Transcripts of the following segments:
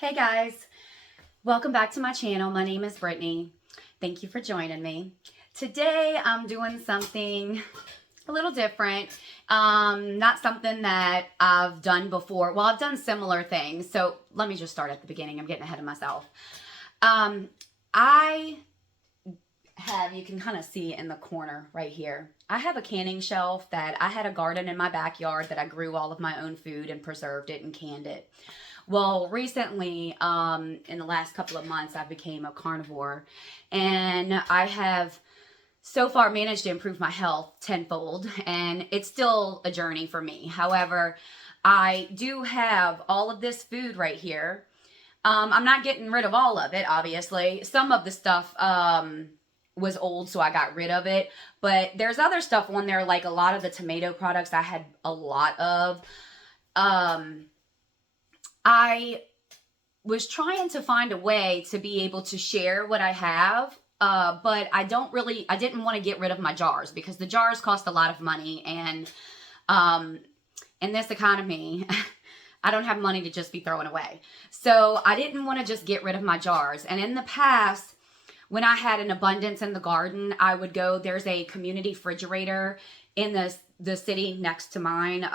Hey guys, welcome back to my channel. My name is Brittany. Thank you for joining me. Today I'm doing something a little different. Not something that I've done before. Well, I've done similar things. So let me just start at the beginning. I'm getting ahead of myself. I have, you can kind of see in the corner right here, I have a canning shelf that I had a garden in my backyard that I grew all of my own food and preserved it and canned it. Well, recently, in the last couple of months, I became a carnivore, and I have so far managed to improve my health tenfold, and it's still a journey for me. However, I do have all of this food right here. I'm not getting rid of all of it, obviously. Some of the stuff was old, so I got rid of it, but there's other stuff on there, like a lot of the tomato products I had a lot of. I was trying to find a way to be able to share what I have, but I didn't want to get rid of my jars because the jars cost a lot of money, and in this economy, I don't have money to just be throwing away. So I didn't want to just get rid of my jars. And in the past, when I had an abundance in the garden, I would go, there's a community refrigerator in the city next to mine.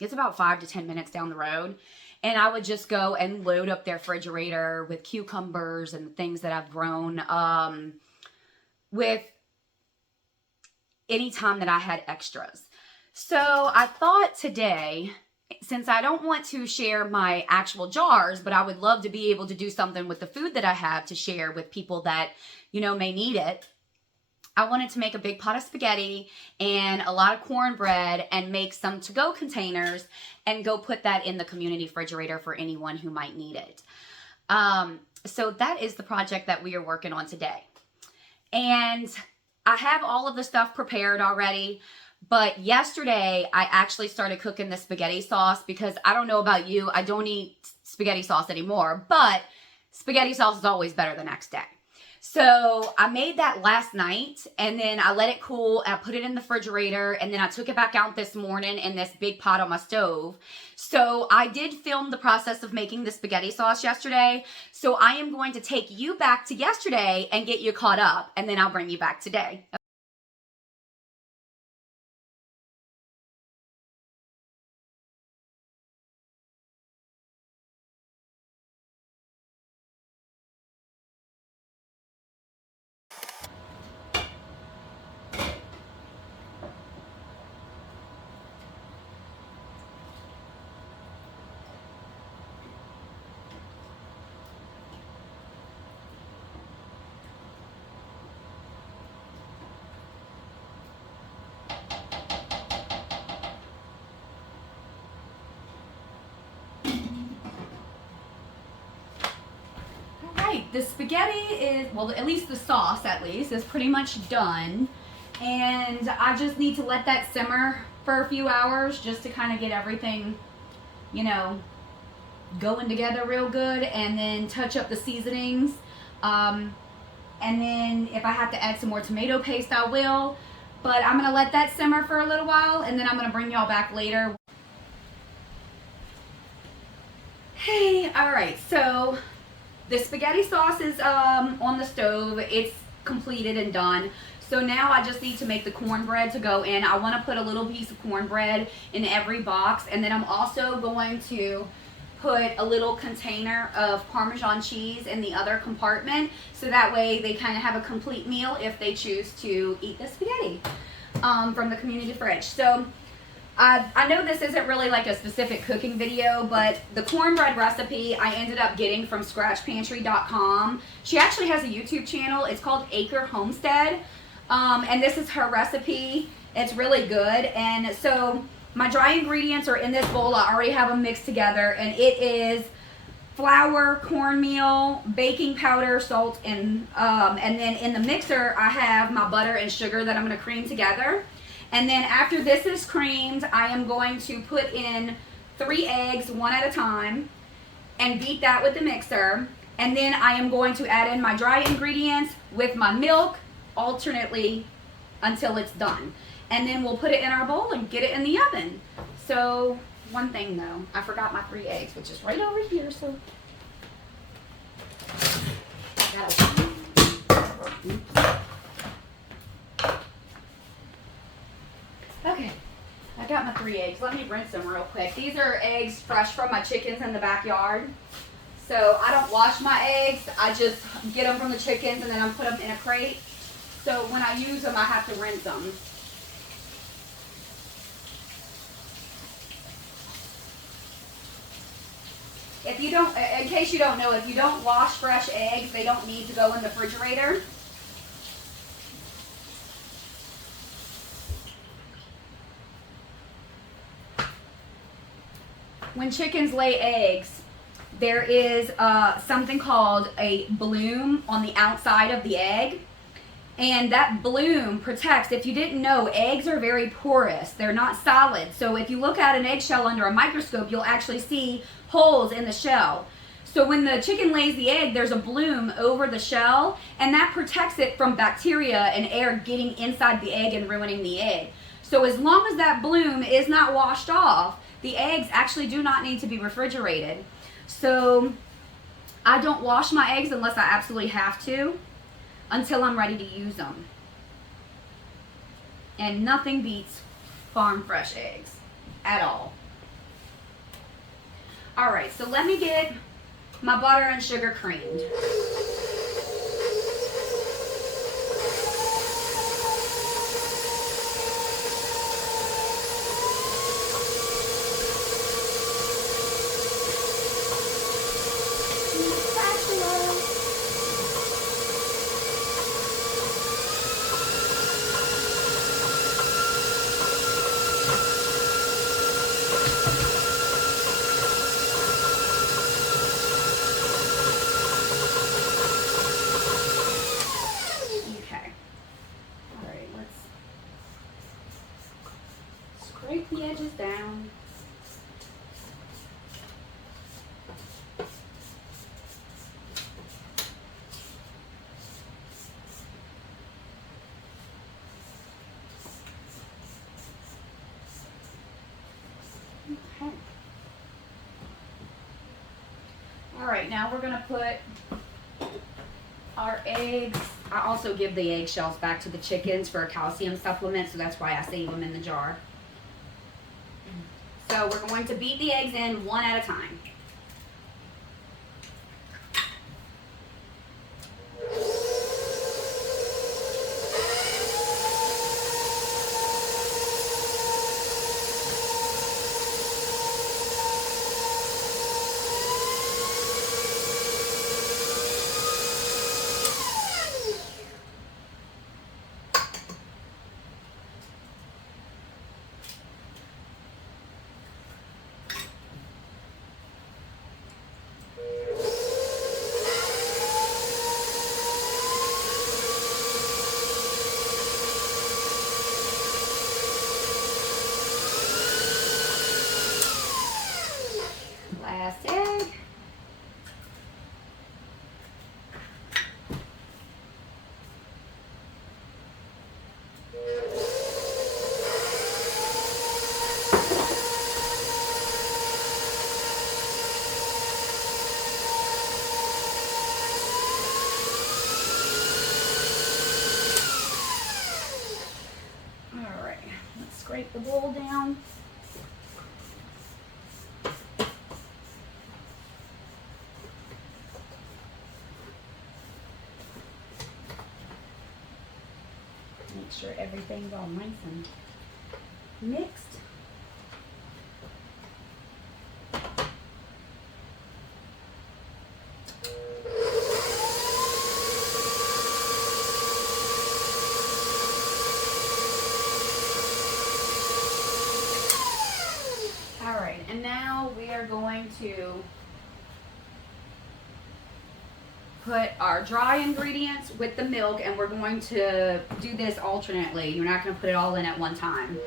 It's about 5 to 10 minutes down the road. And I would just go and load up their refrigerator with cucumbers and things that I've grown with any time that I had extras. So I thought today, since I don't want to share my actual jars, but I would love to be able to do something with the food that I have to share with people that, may need it. I wanted to make a big pot of spaghetti and a lot of cornbread and make some to-go containers and go put that in the community refrigerator for anyone who might need it. So that is the project that we are working on today. And I have all of the stuff prepared already, but yesterday I actually started cooking the spaghetti sauce because I don't know about you, I don't eat spaghetti sauce anymore, but spaghetti sauce is always better the next day. So I made that last night, and then I let it cool, and I put it in the refrigerator, and then I took it back out this morning in this big pot on my stove. So I did film the process of making the spaghetti sauce yesterday. So I am going to take you back to yesterday and get you caught up, and then I'll bring you back today. The spaghetti is, well, at least the sauce is pretty much done. And I just need to let that simmer for a few hours just to kind of get everything, going together real good, and then touch up the seasonings. And then if I have to add some more tomato paste, I will. But I'm going to let that simmer for a little while, and then I'm going to bring y'all back later. Hey, all right, so the spaghetti sauce is on the stove. It's completed and done. So now I just need to make the cornbread to go in. I want to put a little piece of cornbread in every box. And then I'm also going to put a little container of Parmesan cheese in the other compartment. So that way they kind of have a complete meal if they choose to eat the spaghetti from the community fridge. So I know this isn't really like a specific cooking video, but the cornbread recipe I ended up getting from scratchpantry.com. She actually has a YouTube channel. It's called Acre Homestead. And this is her recipe. It's really good. And so my dry ingredients are in this bowl. I already have them mixed together. And it is flour, cornmeal, baking powder, salt, and then in the mixer I have my butter and sugar that I'm going to cream together. And then after this is creamed, I am going to put in 3 eggs, one at a time, and beat that with the mixer. And then I am going to add in my dry ingredients with my milk alternately until it's done. And then we'll put it in our bowl and get it in the oven. So one thing though, I forgot my 3 eggs, which is right over here. So had a... Oops. Okay, I got my 3 eggs. Let me rinse them real quick. These are eggs fresh from my chickens in the backyard. So I don't wash my eggs. I just get them from the chickens and then I put them in a crate. So when I use them, I have to rinse them. If you don't, in case you don't know, if you don't wash fresh eggs, they don't need to go in the refrigerator. When chickens lay eggs, there is something called a bloom on the outside of the egg. And that bloom protects, if you didn't know, eggs are very porous. They're not solid. So if you look at an eggshell under a microscope, you'll actually see holes in the shell. So when the chicken lays the egg, there's a bloom over the shell, and that protects it from bacteria and air getting inside the egg and ruining the egg. So as long as that bloom is not washed off, the eggs actually do not need to be refrigerated. So I don't wash my eggs unless I absolutely have to, until I'm ready to use them. And nothing beats farm fresh eggs at all. All right, so let me get my butter and sugar creamed. Scrape the edges down. Okay. All right, now we're gonna put our eggs. I also give the eggshells back to the chickens for a calcium supplement, so that's why I save them in the jar. So we're going to beat the eggs in one at a time. Last egg. All right, let's scrape the bowl down. Make sure everything's all nice and mixed. All right, and now we are going to put our dry ingredients with the milk, and we're going to do this alternately. You're not going to put it all in at one time.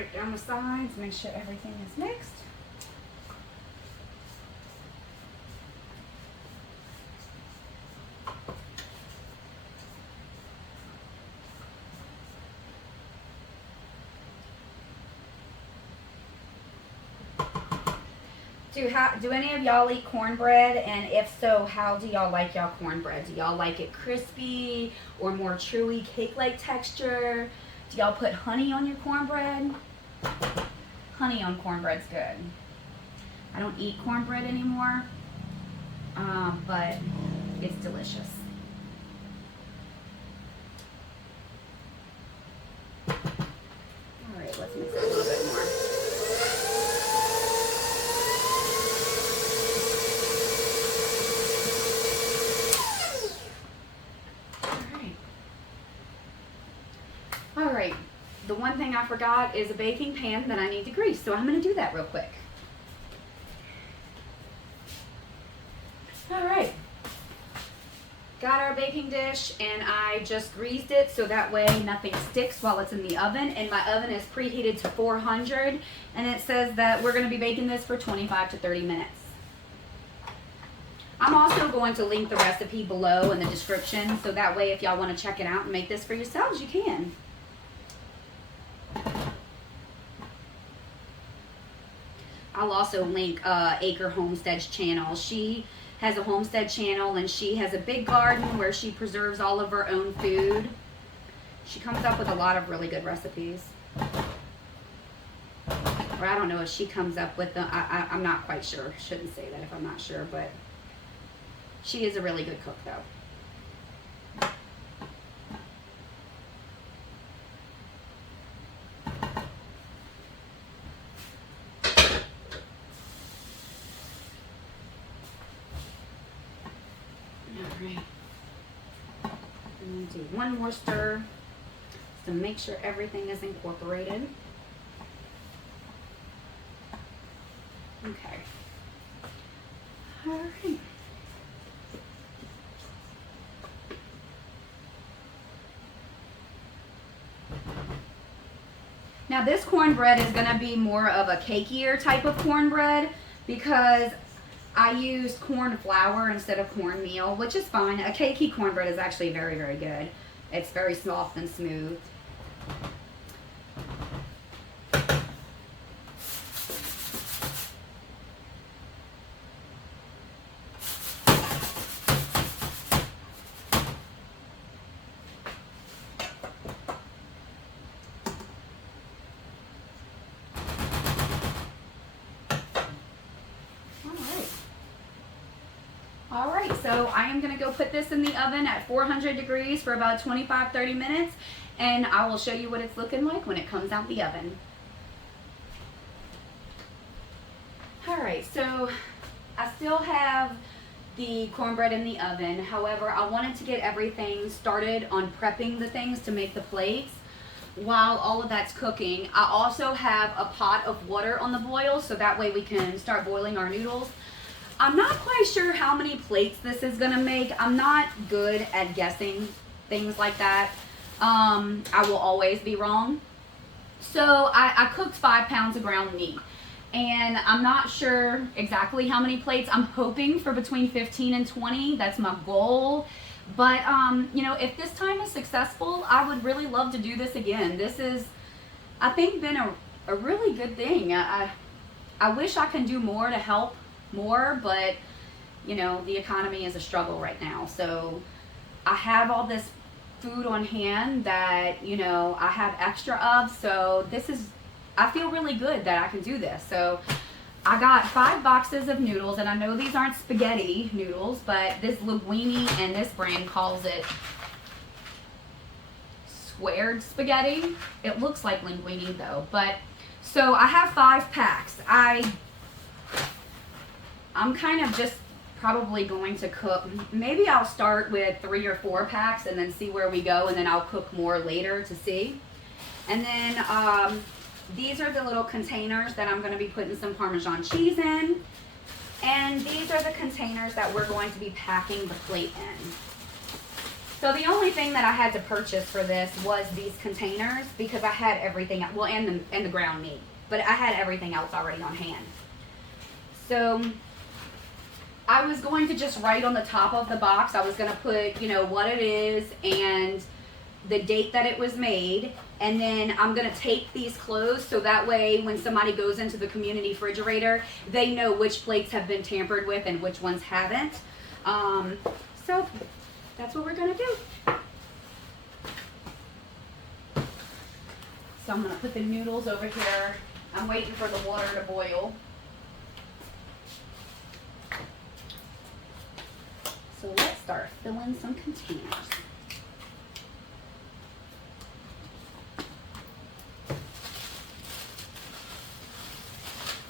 it down the sides, make sure everything is mixed. Do any of y'all eat cornbread? And if so, how do y'all like y'all cornbread? Do y'all like it crispy or more chewy cake-like texture? Do y'all put honey on your cornbread? Honey on cornbread's good. I don't eat cornbread anymore, but it's delicious. All right, let's mix it a little bit more. All right, the one thing I forgot is a baking pan that I need to grease, so I'm going to do that real quick. All right, got our baking dish, and I just greased it so that way nothing sticks while it's in the oven, and my oven is preheated to 400, and it says that we're going to be baking this for 25 to 30 minutes. I'm also going to link the recipe below in the description, so that way if y'all want to check it out and make this for yourselves, you can. I'll also link Acre Homestead's channel. She has a homestead channel, and she has a big garden where she preserves all of her own food. She comes up with a lot of really good recipes. Or I don't know if she comes up with them. I'm not quite sure. Shouldn't say that if I'm not sure, but she is a really good cook though. Alright, I'm going to do one more stir to make sure everything is incorporated. Okay. Alright. Now this cornbread is going to be more of a cakier type of cornbread because I used corn flour instead of cornmeal, which is fine. A cakey cornbread is actually very, very good. It's very soft and smooth. Alright, so I am going to go put this in the oven at 400 degrees for about 25-30 minutes, and I will show you what it's looking like when it comes out the oven. Alright, so I still have the cornbread in the oven. However, I wanted to get everything started on prepping the things to make the plates. While all of that's cooking, I also have a pot of water on the boil, so that way we can start boiling our noodles. I'm not quite sure how many plates this is gonna make. I'm not good at guessing things like that. I will always be wrong. So I cooked 5 pounds of ground meat, and I'm not sure exactly how many plates. I'm hoping for between 15 and 20. That's my goal. But you know, if this time is successful, I would really love to do this again. This is, I think, been a really good thing. I wish I can do more to help more, but you know, the economy is a struggle right now. So I have all this food on hand that, you know, I have extra of, so this is, I feel really good that I can do this. So I got 5 boxes of noodles, and I know these aren't spaghetti noodles, but this Linguini and this brand calls it squared spaghetti. It looks like linguine though. But so I have 5 packs. I'm kind of just probably going to cook, maybe I'll start with 3 or 4 packs and then see where we go, and then I'll cook more later to see. And then these are the little containers that I'm going to be putting some Parmesan cheese in, and these are the containers that we're going to be packing the plate in. So the only thing that I had to purchase for this was these containers because I had everything, well, and the ground meat, but I had everything else already on hand. So I was going to just write on the top of the box, I was going to put, you know, what it is and the date that it was made, and then I'm going to tape these closed so that way when somebody goes into the community refrigerator, they know which plates have been tampered with and which ones haven't. So that's what we're going to do. So I'm going to put the noodles over here. I'm waiting for the water to boil. So let's start filling some containers.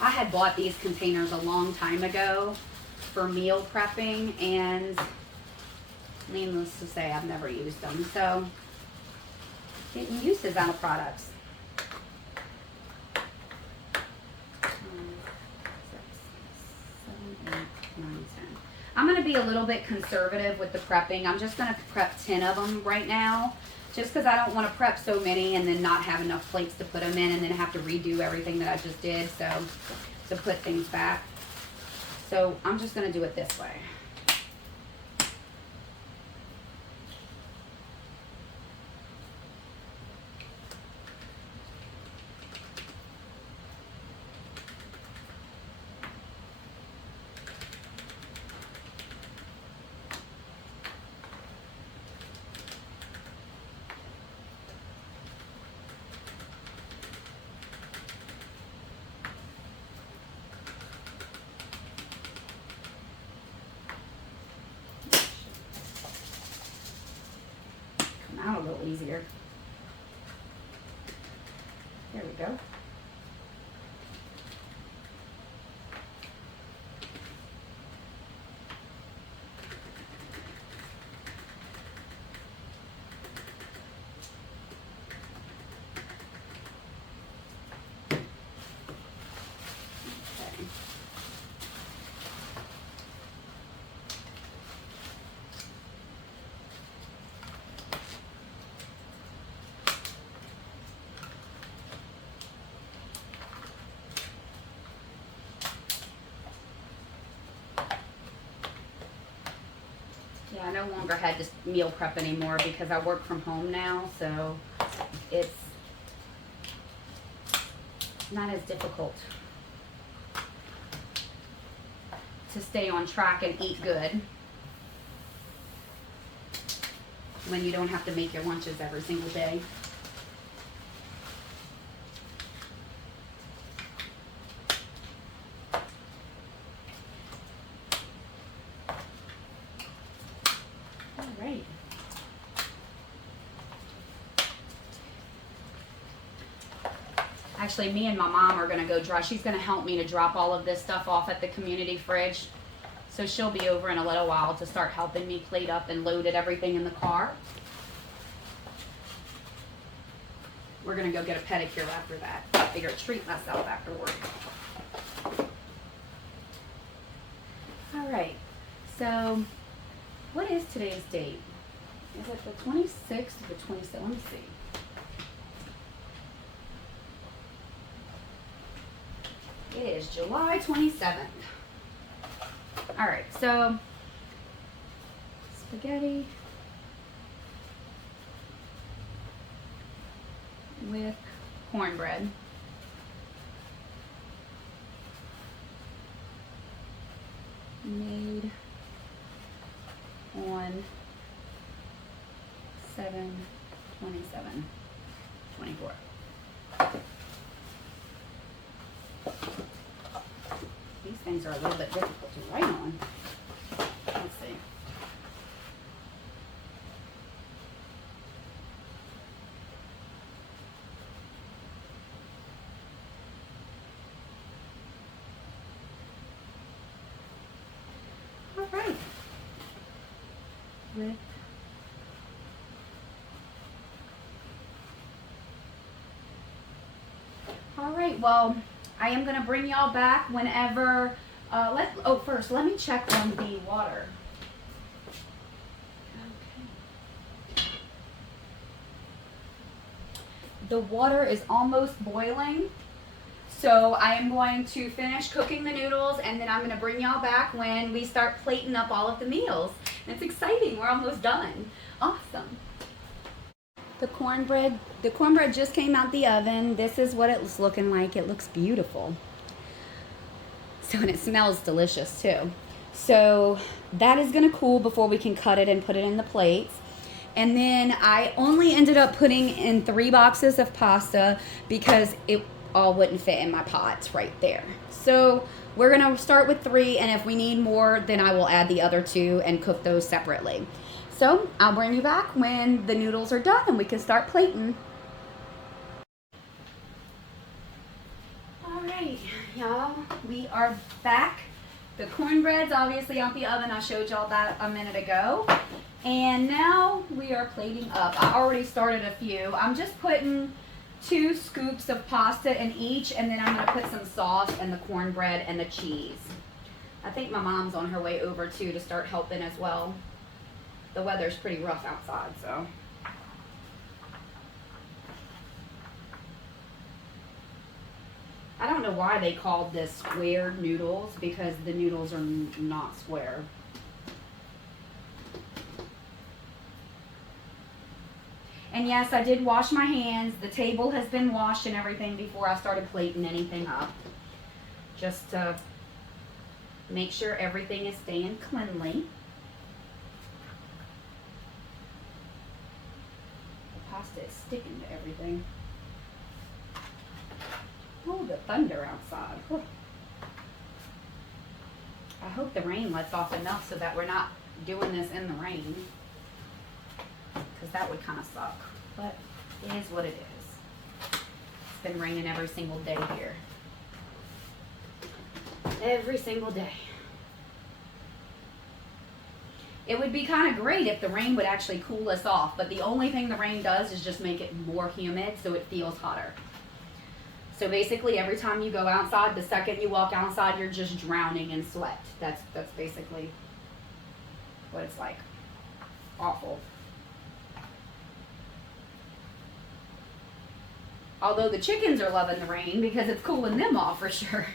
I had bought these containers a long time ago for meal prepping, and needless to say, I've never used them. So, getting uses out of products. 5, 6, 7, 8, 9, 10. I'm going to be a little bit conservative with the prepping. I'm just going to prep 10 of them right now, just because I don't want to prep so many and then not have enough plates to put them in and then have to redo everything that I just did, so to put things back. So I'm just going to do it this way. Out a little easier. There we go. Yeah, I no longer had to meal prep anymore because I work from home now, so it's not as difficult to stay on track and eat good when you don't have to make your lunches every single day. Right. Actually, me and my mom are going to go drop. She's going to help me to drop all of this stuff off at the community fridge. So she'll be over in a little while to start helping me plate up and loaded everything in the car. We're going to go get a pedicure after that. I figure treat myself after work. All right. So what is today's date? Is it the 26th or the 27th? Let me see. It is July 27th. All right, so spaghetti with cornbread. Made on 7/27/24. These things are a little bit difficult to write on. Let's see. All right. With all right, well, I am going to bring y'all back whenever, first, let me check on the water. Okay. The water is almost boiling. So I am going to finish cooking the noodles, and then I'm going to bring y'all back when we start plating up all of the meals. It's exciting. We're almost done. Awesome. The cornbread just came out the oven. This is what it's looking like. It looks beautiful. So, and it smells delicious too. So that is going to cool before we can cut it and put it in the plates. And then I only ended up putting in 3 boxes of pasta because it all wouldn't fit in my pots right there. So we're going to start with 3, and if we need more, then I will add the other 2 and cook those separately. So I'll bring you back when the noodles are done and we can start plating. All right, y'all, we are back. The cornbread's obviously out the oven. I showed y'all that a minute ago. And now we are plating up. I already started a few. I'm just putting 2 scoops of pasta in each, and then I'm going to put some sauce and the cornbread and the cheese. I think my mom's on her way over too to start helping as well. The weather's pretty rough outside, so. I don't know why they called this square noodles, because the noodles are not square. And yes, I did wash my hands. The table has been washed and everything before I started plating anything up. Just to make sure everything is staying cleanly. The pasta is sticking to everything. Oh, the thunder outside. Whew. I hope the rain lets off enough so that we're not doing this in the rain, because that would kind of suck, but it is what it is. It's been raining every single day here. Every single day. It would be kind of great if the rain would actually cool us off, but the only thing the rain does is just make it more humid so it feels hotter. So basically every time you go outside, the second you walk outside, you're just drowning in sweat. That's basically what it's like. Awful. Although the chickens are loving the rain because it's cooling them off for sure.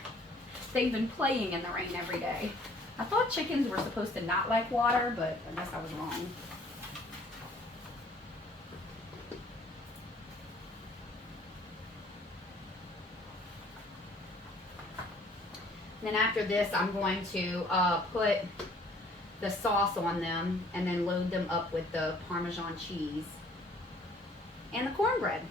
They've been playing in the rain every day. I thought chickens were supposed to not like water, but I guess I was wrong. Then after this, I'm going to put the sauce on them and then load them up with the Parmesan cheese and the cornbread.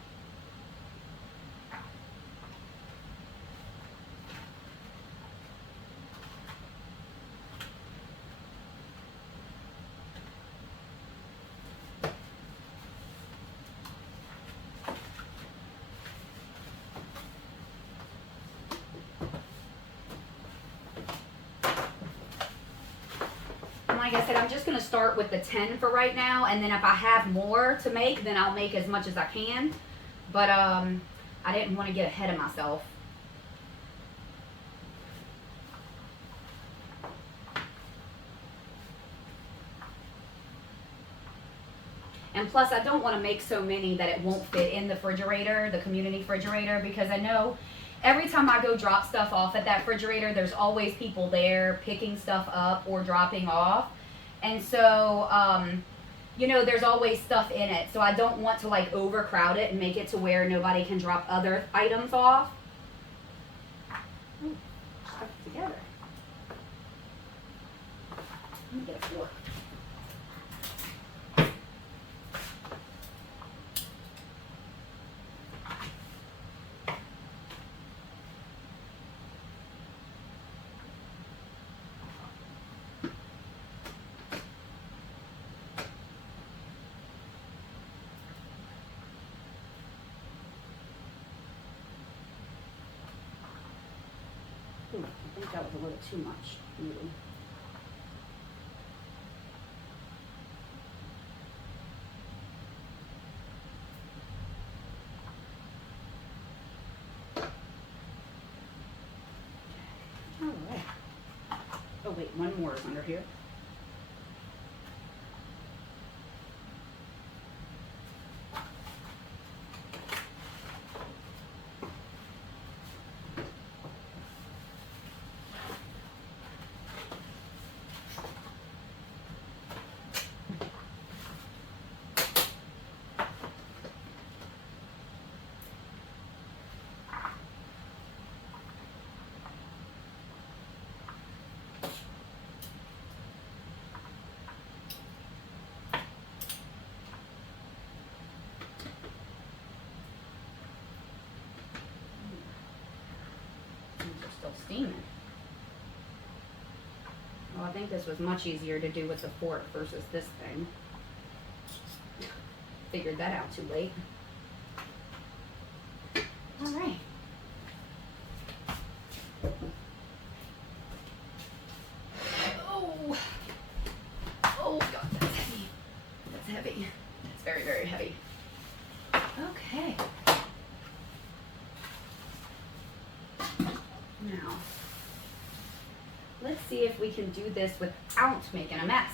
Like I said, I'm just going to start with the 10 for right now, and then if I have more to make, then I'll make as much as I can. But I didn't want to get ahead of myself. And plus, I don't want to make so many that it won't fit in the refrigerator, the community refrigerator, because I know every time I go drop stuff off at that refrigerator, there's always people there picking stuff up or dropping off. And so, you know, there's always stuff in it. So I don't want to like overcrowd it and make it to where nobody can drop other items off. Ooh, stuck together. Let me get a fork. I think that was a little too much, really. All right. Oh wait, one more is under here. steaming. Well, I think this was much easier to do with the fork versus this thing. Figured that out too late. All right. Oh, oh God, that's heavy. That's heavy. That's very, very heavy. Okay. Now, let's see if we can do this without making a mess.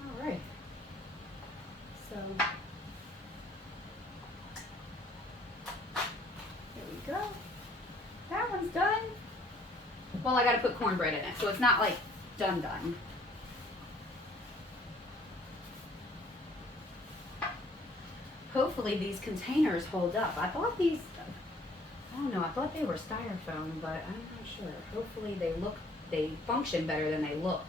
All right. So, there we go. That one's done. Well, I gotta put cornbread in it, so it's not like done. Hopefully these containers hold up. I thought these, I don't know, I thought they were styrofoam, but I'm not sure. Hopefully they function better than they look.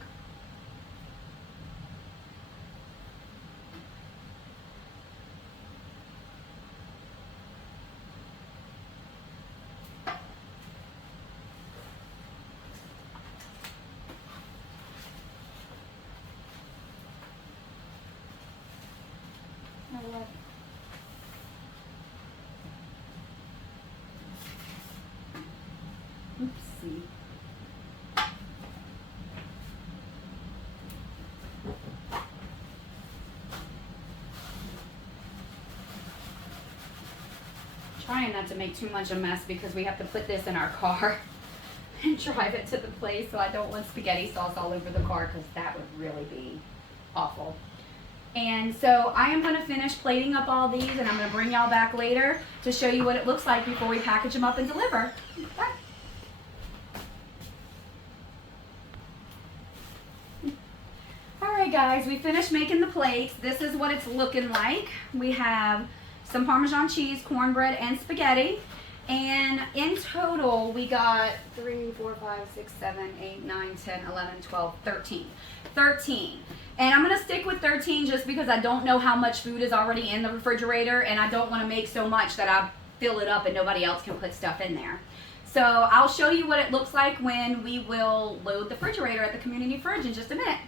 Oopsie. Trying not to make too much of a mess because we have to put this in our car and drive it to the place, so I don't want spaghetti sauce all over the car because that would really be awful. And so I am going to finish plating up all these, and I'm going to bring y'all back later to show you what it looks like before we package them up and deliver. Bye. Alright guys, we finished making the plates. This is what it's looking like. We have some Parmesan cheese, cornbread, and spaghetti. And in total, we got 3, 4, 5, 6, 7, 8, 9, 10, 11, 12, 13. 13. And I'm going to stick with 13 just because I don't know how much food is already in the refrigerator, and I don't want to make so much that I fill it up and nobody else can put stuff in there. So I'll show you what it looks like when we will load the refrigerator at the community fridge in just a minute.